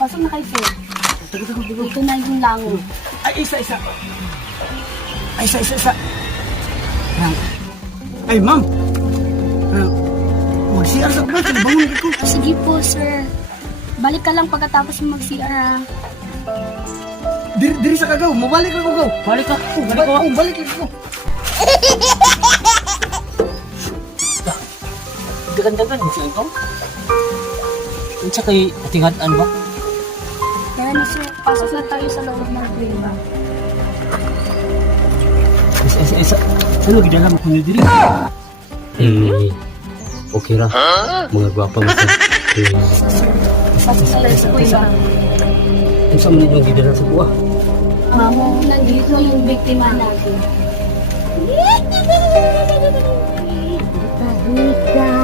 Pasok na kayo, sir. Ito na yung lango. Ay, isa. Ay, isa. Ay, ma'am. Mag-CR sa kulit. Bangon ko. Sige po, sir. Balik ka lang pagkatapos mo mag-CR, ha? Diri sa kagaw. Mabalik ako, gaw. Balik ka. Balik ako. Dagan-dagan siya ito. Unsa kay atingan ba? Kaya na, sir. Pasok na tayo sa loob ng prima. Isa. Ano gidala mo kuno diri? Okay ra. Mga gwapa mo sa. Pasok sa loob ng prima. Unsa man yung gidala sa buwa? Mamo, nandito yung biktima natin. Pagnika.